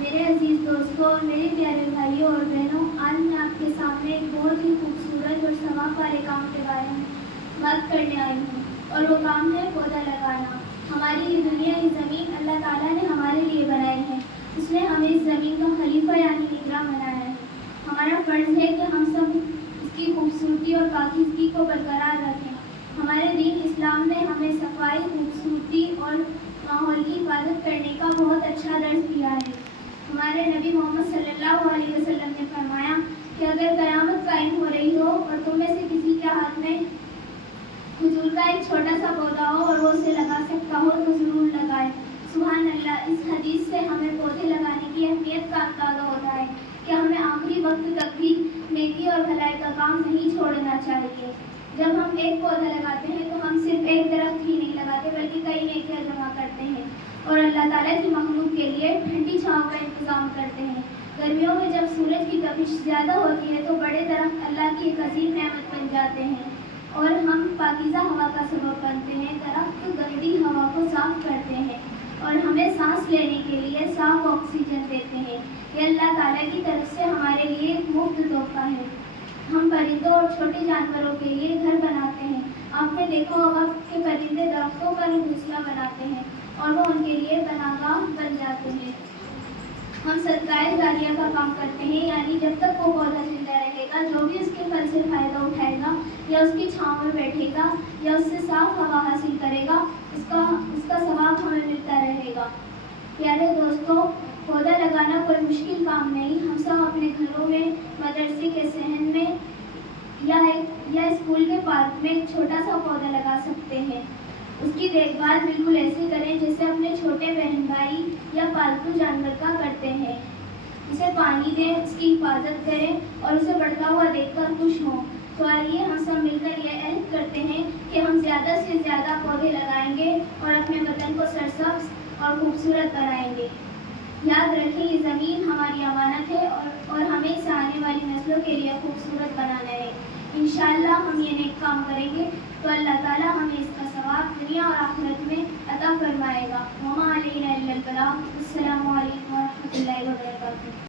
میرے عزیز دوستوں اور میرے پیارے بھائیوں اور بہنوں، آج میں آپ کے سامنے ایک بہت ہی خوبصورت اور ثواب والے کام کے بارے میں بات کرنے آئی ہوں، اور وہ کام ہے پودا لگانا۔ ہماری یہ دنیا، یہ زمین اللہ تعالیٰ نے ہمارے لیے بنائی ہے۔ اس نے ہمیں اس زمین کا خلیفہ یعنی نگراں بنایا ہے۔ ہمارا فرض ہے کہ ہم سب اس کی خوبصورتی اور پاکیزگی کو برقرار رکھیں۔ ہمارے دین اسلام نے ہمیں صفائی، خوبصورتی اور ماحول کی حفاظت کرنے کا بہت اچھا درس دیا ہے۔ ہمارے نبی محمد صلی اللہ علیہ وسلم نے فرمایا کہ اگر قیامت قائم ہو رہی ہو اور تم میں سے کسی کے ہاتھ میں کھجور کا ایک چھوٹا سا پودا ہو اور وہ اسے لگا سکتا ہو تو ضرور لگائے۔ سبحان اللہ! اس حدیث سے ہمیں پودے لگانے کی اہمیت کا اندازہ ہوتا ہے کہ ہمیں آخری وقت تک بھی نیکی اور بھلائی کا کام نہیں چھوڑنا چاہیے۔ جب ہم ایک پودا لگاتے ہیں تو ہم صرف ایک درخت ہی نہیں لگاتے بلکہ کئی نیکیاں جمع کرتے ہیں اور اللہ تعالیٰ کی مخلوق کے لیے ٹھنڈی چھاؤں کا انتظام کرتے ہیں۔ گرمیوں میں جب سورج کی تپش زیادہ ہوتی ہے تو بڑے درخت اللہ کی ایک عظیم نعمت بن جاتے ہیں اور ہم پاکیزہ ہوا کا سبب بنتے ہیں۔ درخت گندی ہوا کو صاف کرتے ہیں اور ہمیں سانس لینے کے لیے صاف آکسیجن دیتے ہیں۔ یہ اللہ تعالیٰ کی طرف سے ہمارے لیے ایک مفت تحفہ ہے۔ ہم پرندوں اور چھوٹے جانوروں کے لیے گھر بناتے ہیں۔ آپ نے دیکھا ہوگا کہ پرندے درختوں پر گھونسلہ بناتے ہیں اور وہ ان کے لیے پناہگاہ بن جاتے ہیں۔ ہم صدقہ جاریہ کا کام کرتے ہیں، یعنی جب تک وہ پودا زندہ رہے گا، جو بھی اس کے پھل سے فائدہ اٹھائے گا یا اس کی چھاؤں میں بیٹھے گا یا اس سے صاف ہوا حاصل کرے گا، اس کا ثواب ہمیں ملتا رہے گا۔ پیارے دوستوں، پودا لگانا کوئی مشکل کام نہیں۔ ہم سب اپنے گھروں میں، مدرسے کے صحن میں یا اسکول کے پارک میں ایک چھوٹا سا پودا لگا سکتے ہیں۔ اس کی دیکھ بھال بالکل ایسے کریں جیسے اپنے چھوٹے بہن بھائی یا پالتو جانور کا کرتے ہیں۔ اسے پانی دیں، اس کی حفاظت کریں اور اسے بڑھتا ہوا دیکھ کر خوش ہوں۔ تو آئیے ہم سب مل کر یہ عہد کرتے ہیں کہ ہم زیادہ سے زیادہ پودے لگائیں گے اور اپنے وطن کو سرسبز اور خوبصورت بنائیں گے۔ یاد رکھیں، یہ زمین ہماری امانت ہے اور ہمیں اسے آنے والی نسلوں کے لیے خوبصورت بنانا ہے۔ انشاءاللہ ہم یہ نیک کام کریں گے تو اللہ تعالیٰ ہمیں اس کا ثواب دنیا اور آخرت میں عطا فرمائے گا۔ وما علینا الا البلاغ۔ السلام علیکم ورحمۃ اللہ وبرکاتہ۔